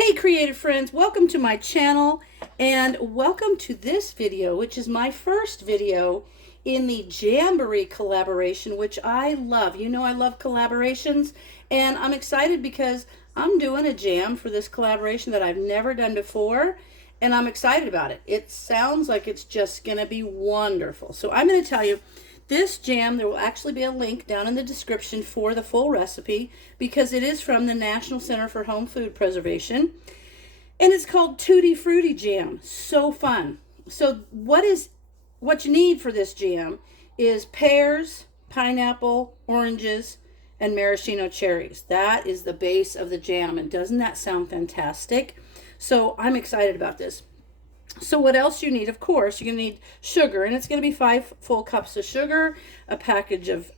Hey creative friends, welcome to my channel and welcome to this video, which is my first video in the Jamboree collaboration, which I love. You know I love collaborations, and I'm excited because I'm doing a jam for this collaboration that I've never done before, and I'm excited about it. It sounds like it's just going to be wonderful. So I'm going to tell you, this jam, there will actually be a link down in the description for the full recipe because it is from the National Center for Home Food Preservation. And it's called Tutti-Frutti Jam. So fun. So what you need for this jam is pears, pineapple, oranges, and maraschino cherries. That is the base of the jam. And doesn't that sound fantastic? So I'm excited about this. So what else you need? Of course, you're going to need sugar, and it's going to be 5 full cups of sugar, a package of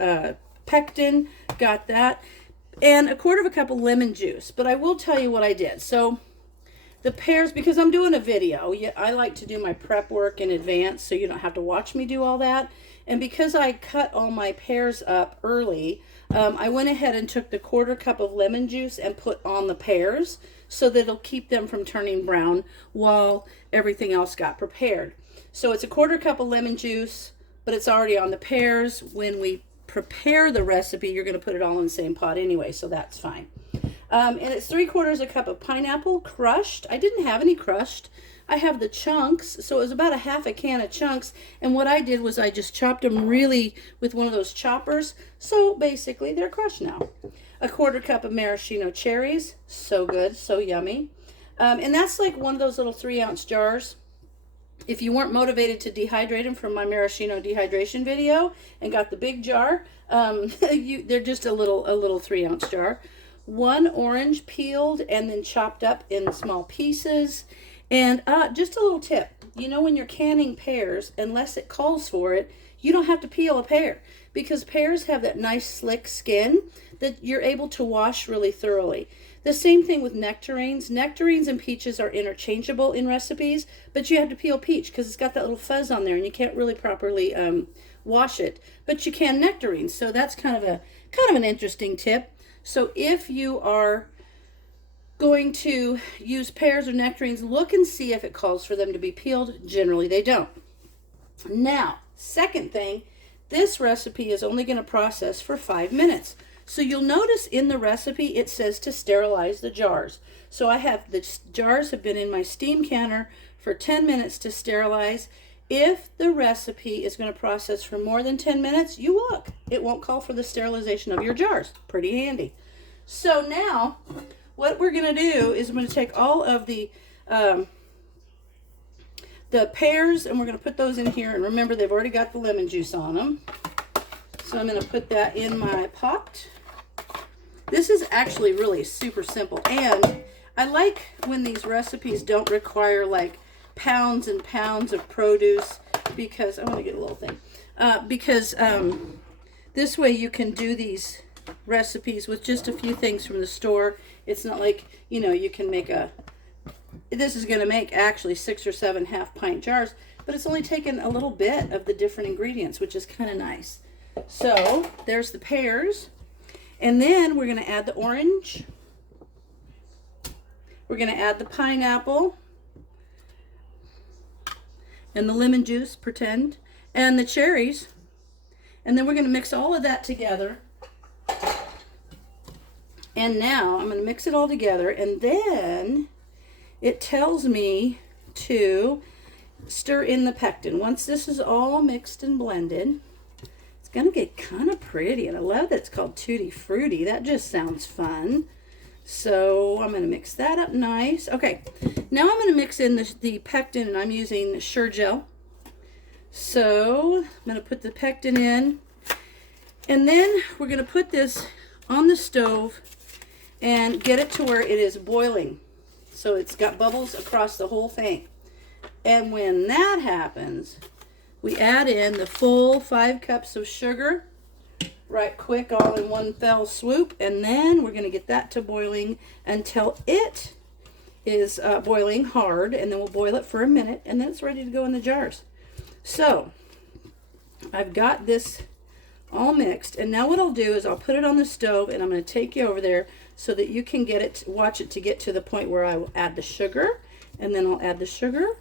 pectin, got that, and a quarter of a cup of lemon juice. But I will tell you what I did. So the pears, because I'm doing a video, I like to do my prep work in advance so you don't have to watch me do all that. And because I cut all my pears up early, I went ahead and took the quarter cup of lemon juice and put on the pears so that it'll keep them from turning brown while everything else got prepared. So it's a quarter cup of lemon juice, but it's already on the pears. When we prepare the recipe, you're going to put it all in the same pot anyway, so that's fine. And it's 3/4 a cup of pineapple crushed. I didn't have any crushed. I have the chunks, so it was about a half a can of chunks, and what I did was I just chopped them really with one of those choppers, so basically they're crushed now. A quarter cup of maraschino cherries, so good, so yummy. And that's like one of those little 3-ounce jars. If you weren't motivated to dehydrate them from my maraschino dehydration video and got the big jar, they're just a little 3-ounce jar. 1 orange peeled and then chopped up in small pieces. And just a little tip, you know, when you're canning pears, unless it calls for it, you don't have to peel a pear because pears have that nice slick skin that you're able to wash really thoroughly. The same thing with nectarines. Nectarines and peaches are interchangeable in recipes, but you have to peel peach because it's got that little fuzz on there and you can't really properly wash it. But you can nectarines, so that's kind of an interesting tip. So if you are going to use pears or nectarines, look and see if it calls for them to be peeled. Generally they don't. Now, second thing, this recipe is only going to process for 5 minutes. So you'll notice in the recipe it says to sterilize the jars. So I have the jars have been in my steam canner for 10 minutes to sterilize. If the recipe is going to process for more than 10 minutes, you look. It won't call for the sterilization of your jars. Pretty handy. So now what we're going to do is I'm going to take all of the pears and we're going to put those in here. And remember, they've already got the lemon juice on them. So I'm going to put that in my pot. This is actually really super simple. And I like when these recipes don't require like pounds and pounds of produce because I want to get a little thing. Because this way you can do these recipes with just a few things from the store. It's not like, you know, you can make this is going to make actually 6 or 7 half-pint jars, but it's only taken a little bit of the different ingredients, which is kind of nice. So there's the pears, and then we're going to add the orange. We're going to add the pineapple and the lemon juice, pretend, and the cherries, and then we're going to mix all of that together. And now I'm going to mix it all together, and then it tells me to stir in the pectin. Once this is all mixed and blended, it's going to get kind of pretty, and I love that it's called Tutti Frutti. That just sounds fun. So I'm going to mix that up nice. Okay, now I'm going to mix in the pectin, and I'm using Sure Gel. So I'm going to put the pectin in, and then we're going to put this on the stove and get it to where it is boiling. So it's got bubbles across the whole thing. And when that happens, we add in the full 5 cups of sugar, right quick, all in one fell swoop. And then we're going to get that to boiling until it is boiling hard. And then we'll boil it for a minute, and then it's ready to go in the jars. So I've got this all mixed. And now what I'll do is I'll put it on the stove, and I'm going to take you over there so that you can get it, watch it to get to the point where I will add the sugar, and then I'll add the sugar,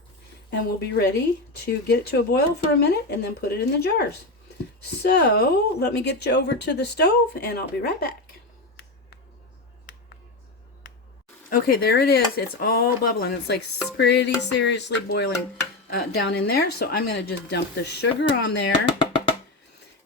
and we'll be ready to get it to a boil for a minute and then put it in the jars. So let me get you over to the stove, and I'll be right back. Okay, there it is. It's all bubbling. It's like pretty seriously boiling down in there. So I'm going to just dump the sugar on there.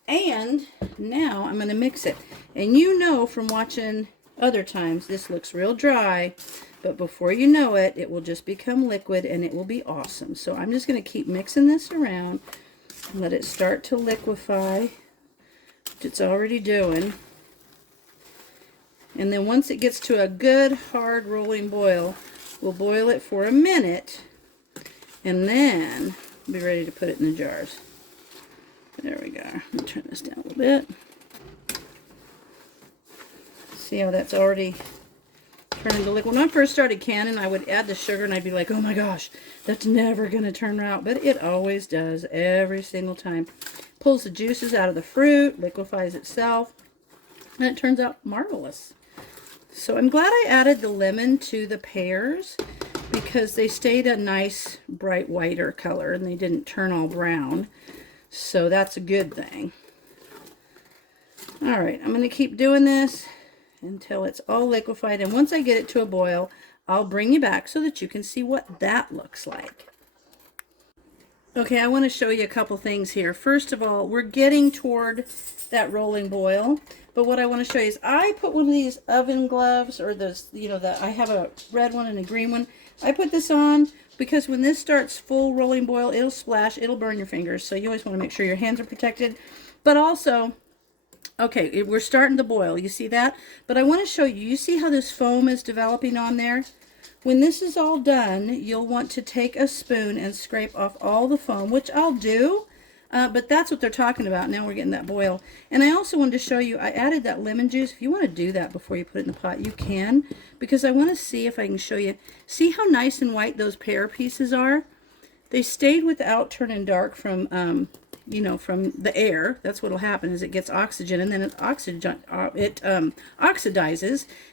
And now I'm going to mix it. And you know from watching other times, this looks real dry. But before you know it, it will just become liquid and it will be awesome. So I'm just going to keep mixing this around. Let it start to liquefy, which it's already doing. And then once it gets to a good hard rolling boil, we'll boil it for a minute, and then we'll be ready to put it in the jars. There we go. Let me turn this down a little bit. See how that's already turned into liquid. When I first started canning, I would add the sugar and I'd be like, oh my gosh, that's never going to turn out. But it always does, every single time. Pulls the juices out of the fruit, liquefies itself, and it turns out marvelous. So I'm glad I added the lemon to the pears because they stayed a nice bright whiter color and they didn't turn all brown. So that's a good thing. All right, I'm going to keep doing this until it's all liquefied. And once I get it to a boil, I'll bring you back so that you can see what that looks like. Okay, I want to show you a couple things here. First of all, we're getting toward that rolling boil. But what I want to show you is I put one of these oven gloves, or those, you know, I have a red one and a green one. I put this on because when this starts full rolling boil, it'll splash, it'll burn your fingers. So you always want to make sure your hands are protected. But also, okay, we're starting to boil. You see that? But I want to show you, you see how this foam is developing on there? When this is all done, you'll want to take a spoon and scrape off all the foam, which I'll do. But that's what they're talking about. Now we're getting that boil. And I also wanted to show you, I added that lemon juice. If you want to do that before you put it in the pot, you can. Because I want to see if I can show you. See how nice and white those pear pieces are? They stayed without turning dark from, you know, from the air. That's what will happen is it gets oxygen and then it oxidizes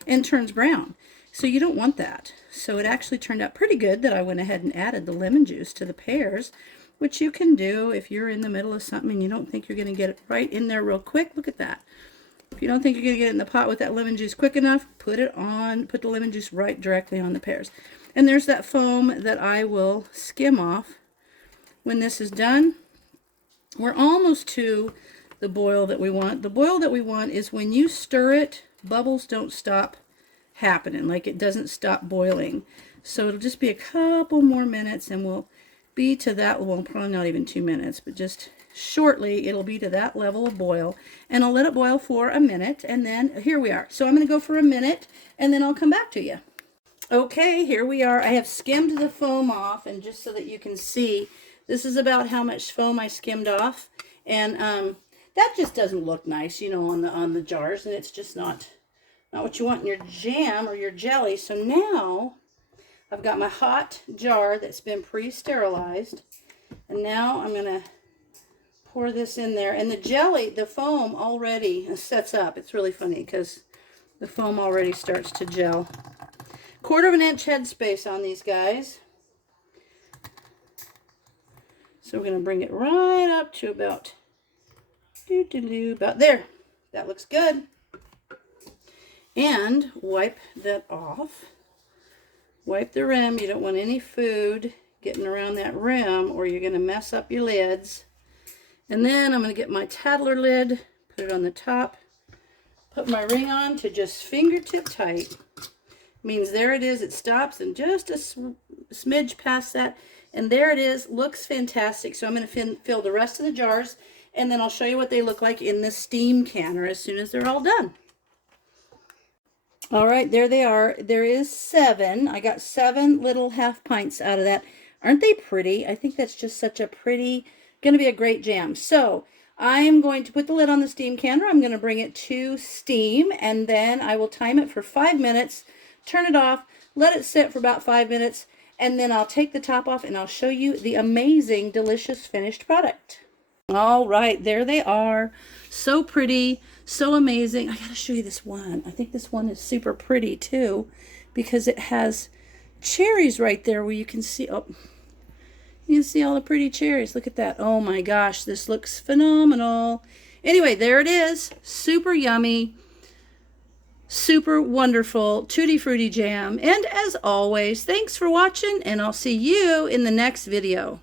and turns brown. So you don't want that. So it actually turned out pretty good that I went ahead and added the lemon juice to the pears, which you can do if you're in the middle of something and you don't think you're going to get it right in there real quick. Look at that. If you don't think you're going to get it in the pot with that lemon juice quick enough, put it on, put the lemon juice right directly on the pears. And there's that foam that I will skim off when this is done. We're almost to the boil that we want. The boil that we want is when you stir it, bubbles don't stop happening, like it doesn't stop boiling. So it'll just be a couple more minutes and we'll be to that, well, probably not even 2 minutes, but just shortly it'll be to that level of boil. And I'll let it boil for a minute, and then here we are. So I'm going to go for a minute and then I'll come back to you. Okay, here we are. I have skimmed the foam off, and just so that you can see, this is about how much foam I skimmed off. And that just doesn't look nice, you know, on the jars, and it's just not what you want in your jam or your jelly. So now I've got my hot jar that's been pre-sterilized, and now I'm going to pour this in there. And the jelly, the foam already sets up. It's really funny because the foam already starts to gel. 1/4 inch headspace on these guys. So we're going to bring it right up to about there. That looks good. And wipe that off. Wipe the rim. You don't want any food getting around that rim or you're going to mess up your lids. And then I'm going to get my Tattler lid, put it on the top, put my ring on to just fingertip tight. Means there it is, it stops, and just a smidge past that, and there it is. Looks fantastic. So I'm going to fill the rest of the jars, and then I'll show you what they look like in the steam canner as soon as they're all done. All right, there they are. There is 7. I got 7 little half pints out of that. Aren't they pretty? I think that's just such a pretty, going to be a great jam. So I am going to put the lid on the steam canner. I'm going to bring it to steam, and then I will time it for 5 minutes, turn it off, let it sit for about 5 minutes, and then I'll take the top off and I'll show you the amazing, delicious finished product. All right, there they are. So pretty, so amazing. I gotta show you this one. I think this one is super pretty too, because it has cherries right there where you can see, oh, you can see all the pretty cherries. Look at that. Oh my gosh, this looks phenomenal. Anyway, there it is. Super yummy, super wonderful Tutti Frutti Jam. And as always, thanks for watching, and I'll see you in the next video.